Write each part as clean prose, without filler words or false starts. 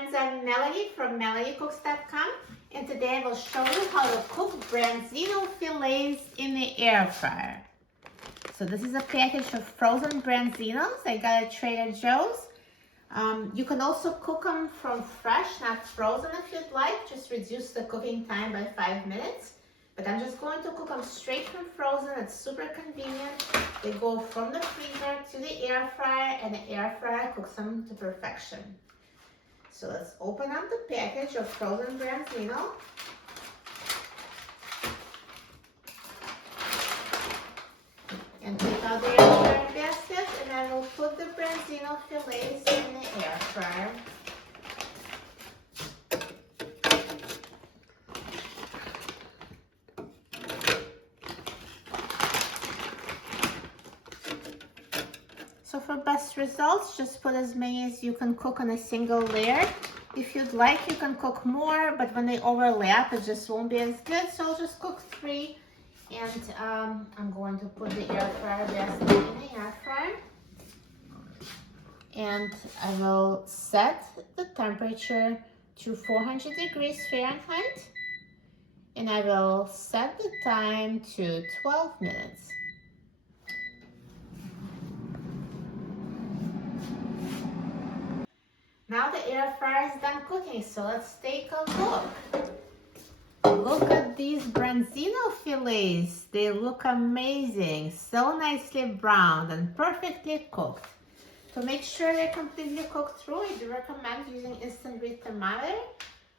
friends, I'm Melanie from MelanieCooks.com, and today I will show you how to cook Branzino fillets in the air fryer. So this is a package of frozen Branzinos I got at Trader Joe's. You can also cook them from fresh, not frozen if you'd like. Just reduce the cooking time by 5 minutes. But I'm just going to cook them straight from frozen. It's super convenient. They go from the freezer to the air fryer, and the air fryer cooks them to perfection. So let's open up the package of frozen Branzino. And take out the air fryer basket, and I will put the Branzino fillets in the air fryer. So for best results, just put as many as you can cook on a single layer. If you'd like, you can cook more, but when they overlap, it just won't be as good. So I'll just cook 3. And I'm going to put the air fryer basket in the air fryer. And I will set the temperature to 400 degrees Fahrenheit. And I will set the time to 12 minutes. Now the air fryer is done cooking, so let's take a look. Look at these Branzino fillets. They look amazing, so nicely browned and perfectly cooked. To make sure they're completely cooked through, I do recommend using instant read thermometer.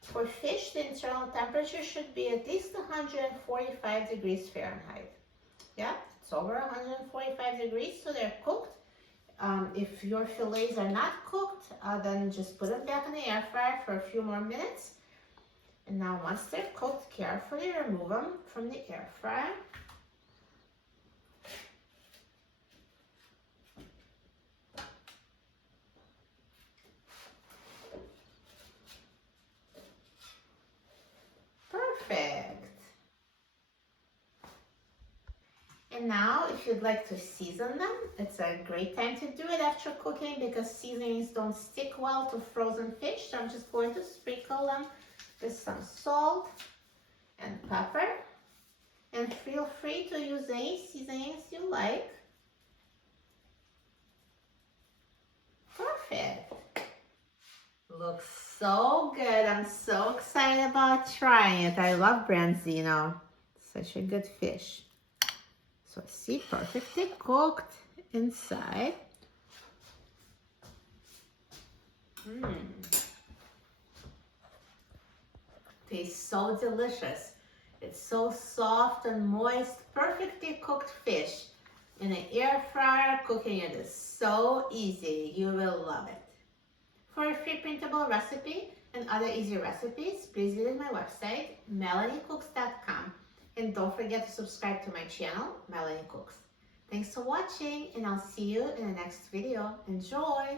For fish, the internal temperature should be at least 145 degrees Fahrenheit. Yeah, it's over 145 degrees, so they're cooked. If your fillets are not cooked, then just put them back in the air fryer for a few more minutes. And now once they're cooked, carefully remove them from the air fryer. Perfect. And now, if you'd like to season them, it's a great time to do it after cooking because seasonings don't stick well to frozen fish. So I'm just going to sprinkle them with some salt and pepper. And feel free to use any seasonings you like. Perfect. Looks so good. I'm so excited about trying it. I love Branzino. Such a good fish. So see, perfectly cooked inside. Tastes so delicious. It's so soft and moist, perfectly cooked fish. In an air fryer, cooking it is so easy. You will love it. For a free printable recipe and other easy recipes, please visit my website, MelanieCooks.com. And don't forget to subscribe to my channel, Melanie Cooks. Thanks for watching, and I'll see you in the next video. Enjoy!